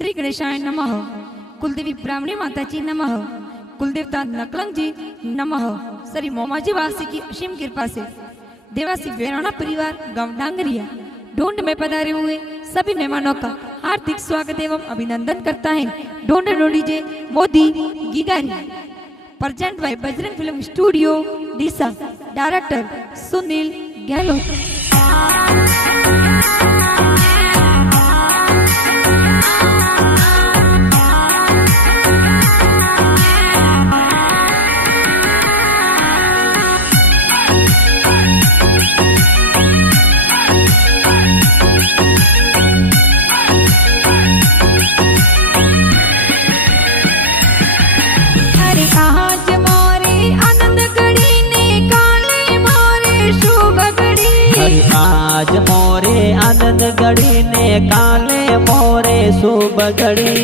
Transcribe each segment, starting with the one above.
श्री गणेशाय नमः। कुलदेवी ब्राह्मणी माता जी नमः। कुलदेवता नकलंग जी नमः। श्री मोमाजी वासी की असीम कृपा से देवासी वेराणा परिवार गांव डांगरिया ढूंढ में पधारे हुए सभी मेहमानों का हार्दिक स्वागत एवं अभिनंदन करता है ढूंढ डीजे मोदी गिगारी। Present by Bajrang film studio Deesa. Director Sunil Gehlot. आज मोरे आनंद गढ़ी ने काले मोरे शुभ घड़ी।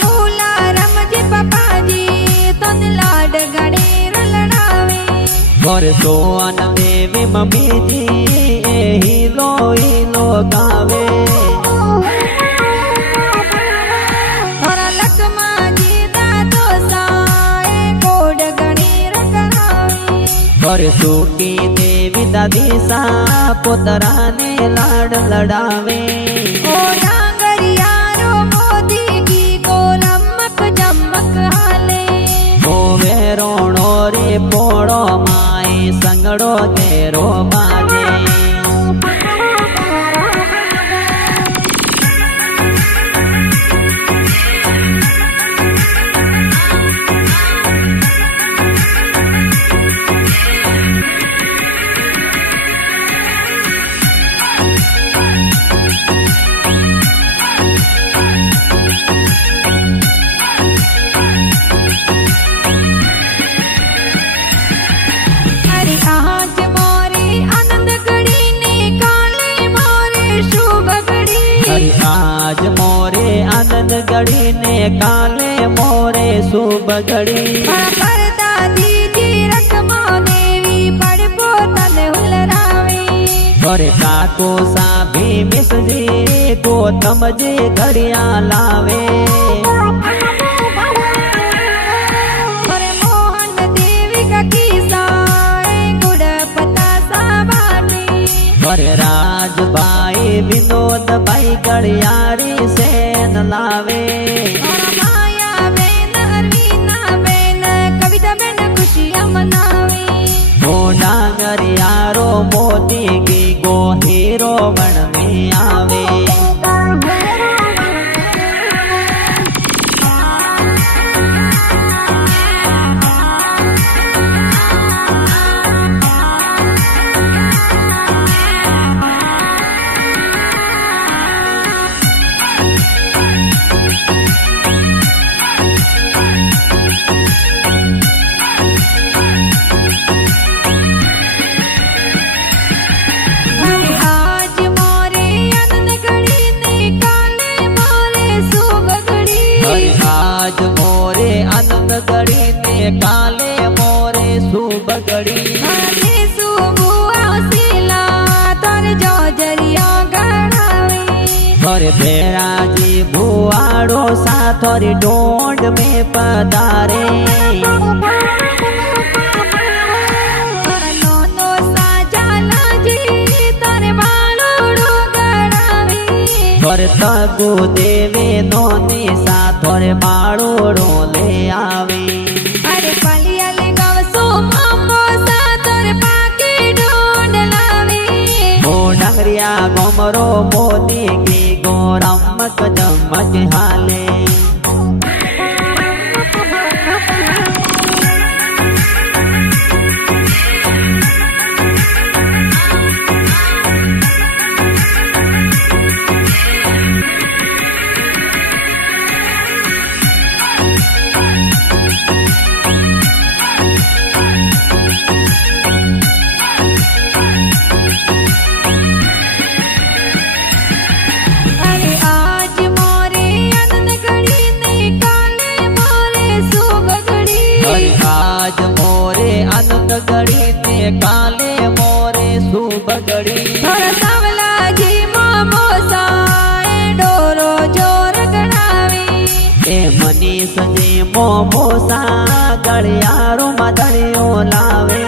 भोला रमजी पापा जी तन लाड गणे रलड़ावे। और सोन देवी मम्मी जी हीलो हीलो गावे। और लक्ष्मा जी दादो साए कोड गणे रकरावे। और सूकी देवी दादी सा पुतरा ने लाड लड़ावे। ओ डांगरिया रो मोदी की गोलमक जमक हाले। ओ वे रोणो रे पोड़ो माए संगड़ो तेरो बाजे। आज मोरे आनंद गढ़ी ने काले मोरे शुभ घड़ी। दादी जी रखमा देवी पड़ पोतन हुलरावे। और काको सा भी मिस जी को तमजे घड़िया लावे। और मोहन देवी का किसा गुड़ पता सा बाटी। और राज भाई विनोद भाई गड़ियारी से न लावे। और माया बेन अरवीना बेन कविता बेन खुशियां मनावे। हो डांगरियारो मोदी की गो हीरो बन में आवे। आज मोरे आनंद गढ़ी ने काले मोरे शुभ घड़ी। और भेड़ा जी भुआड़ो साथ और ढोंड में पधारे। और तगु देवे नोनी साथ और बाड़ोड़ो ले आवे। अरे पलिया ले गवसो मामो साथ और पाके ढूंढ लावे। ओ डंगरिया गोमरो मोदी की गोरमक जमक हाले। आज मोरे आनंद गढ़ी ने काले मोरे शुभ घड़ी। सावला जी मामो साए डोरो जोर गणावी। એ મનીષ જે મોમોસા ગળિયારો મદળિયો લાવે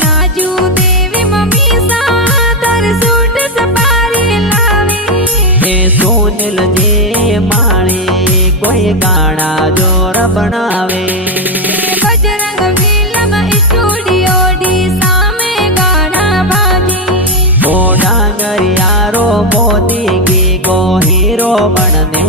નાજુ દેવી મમ્મી સાદર સૂટ સપારી લાવે એ સોનલ જે માળે કોઈ ગાણા જોર બનાવે બજરંગ ફિલ્મ સ્ટુડિયો ડી સામે ગાણા બાજી ઓ ડાંગરિયારો મોદી કી ગો હીરો બનને